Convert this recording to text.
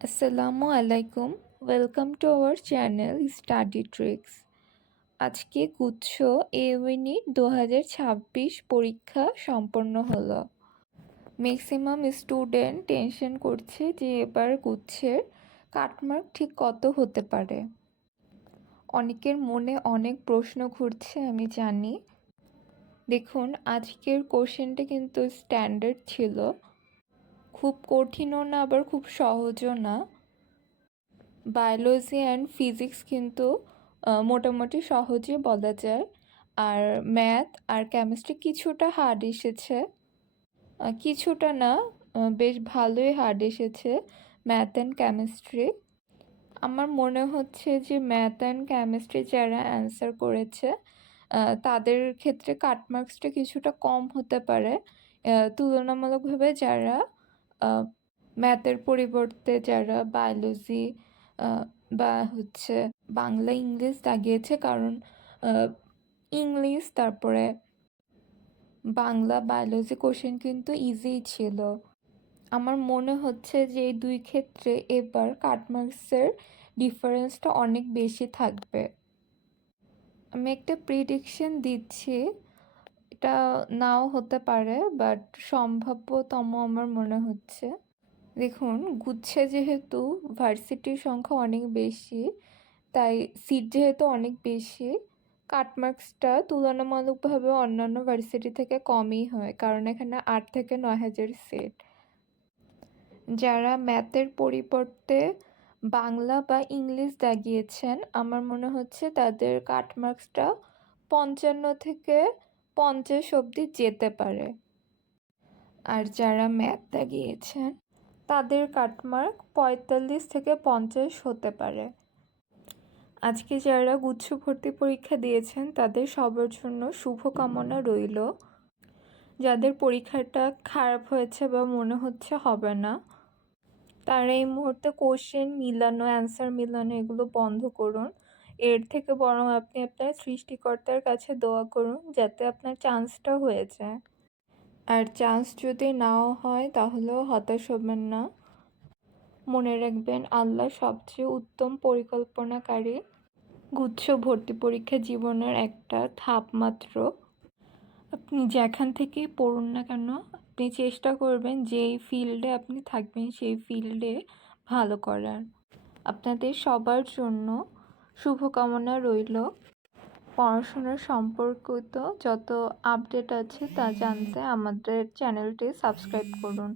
আসসালামু আলাইকুম। Welcome to our channel study tricks. আজকে গুচ্ছ এ ইউনিট 2026 পরীক্ষা সম্পন্ন হলো। ম্যাক্সিমাম স্টুডেন্ট টেনশন করছে যে এবার গুচ্ছের কাটমার্ক ঠিক কত হতে পারে। অনেকের মনে অনেক প্রশ্ন ঘুরছে আমি জানি। দেখুন, আজকের কোশ্চেনটা কিন্তু স্ট্যান্ডার্ড ছিল, খুব কঠিনও না আবার খুব সহজও না। বায়োলজি অ্যান্ড ফিজিক্স কিন্তু মোটামুটি সহজই বলা যায়। আর ম্যাথ আর কেমিস্ট্রি কিছুটা হার্ড এসেছে, কিছুটা না, বেশ ভালোই হার্ড এসেছে ম্যাথ অ্যান্ড কেমিস্ট্রি। আমার মনে হচ্ছে যে ম্যাথ অ্যান্ড কেমিস্ট্রি যারা অ্যান্সার করেছে তাদের ক্ষেত্রে কাটমার্কসটা কিছুটা কম হতে পারে তুলনামূলকভাবে যারা ম্যাথের পরিবর্তে যারা বায়োলজি বা হচ্ছে বাংলা ইংলিশ দাগিয়েছে। কারণ ইংলিশ তারপরে বাংলা বায়োলজি কোশ্চেন কিন্তু ইজিই ছিল। আমার মনে হচ্ছে যে এই দুই ক্ষেত্রে এবার কাটমার্কসের ডিফারেন্সটা অনেক বেশি থাকবে। আমি একটা প্রিডিকশন দিচ্ছি, এটা নাও হতে পারে, বাট সম্ভাব্যতম আমার মনে হচ্ছে। দেখুন, গুচ্ছে যেহেতু ভার্সিটির সংখ্যা অনেক বেশি, তাই সিট যেহেতু অনেক বেশি, কাটমার্কসটা তুলনামূলকভাবে অন্যান্য ভার্সিটি থেকে কমই হয়, কারণ এখানে 8 থেকে 9 হাজার সিট। যারা ম্যাথের পরিবর্তে বাংলা বা ইংলিশ দাগিয়েছেন, আমার মনে হচ্ছে তাদের কাটমার্কসটা 55 থেকে 50 অবধি যেতে পারে। আর যারা ম্যাথ দাগিয়েছেন তাদের কাটমার্ক 45 থেকে 50 হতে পারে। আজকে যারা গুচ্ছ ভর্তি পরীক্ষা দিয়েছেন তাদের সবার জন্য শুভকামনা রইল। যাদের পরীক্ষাটা খারাপ হয়েছে বা মনে হচ্ছে হবে না, তারা এই মুহূর্তে কোশ্চেন মিলানো, অ্যান্সার মিলানো এগুলো বন্ধ করুন। এর থেকে বরং আপনি আপনার সৃষ্টিকর্তার কাছে দোয়া করুন যাতে আপনার চান্সটা হয়ে যায়। আর চান্স যদি নাও হয় তাহলেও হতাশ হবেন না। মনে রাখবেন, আল্লাহ সবচেয়ে উত্তম পরিকল্পনাকারী। গুচ্ছ ভর্তি পরীক্ষা জীবনের একটা ধাপ মাত্র। আপনি যেখান থেকেই পড়ুন না কেন, আপনি চেষ্টা করবেন যেই ফিল্ডে আপনি থাকবেন সেই ফিল্ডে ভালো করার। আপনাদের সবার জন্য শুভকামনা রইল। পড়াশোনার সম্পর্কিত যত আপডেট আছে তা জানতে আমাদের চ্যানেলটি সাবস্ক্রাইব করুন।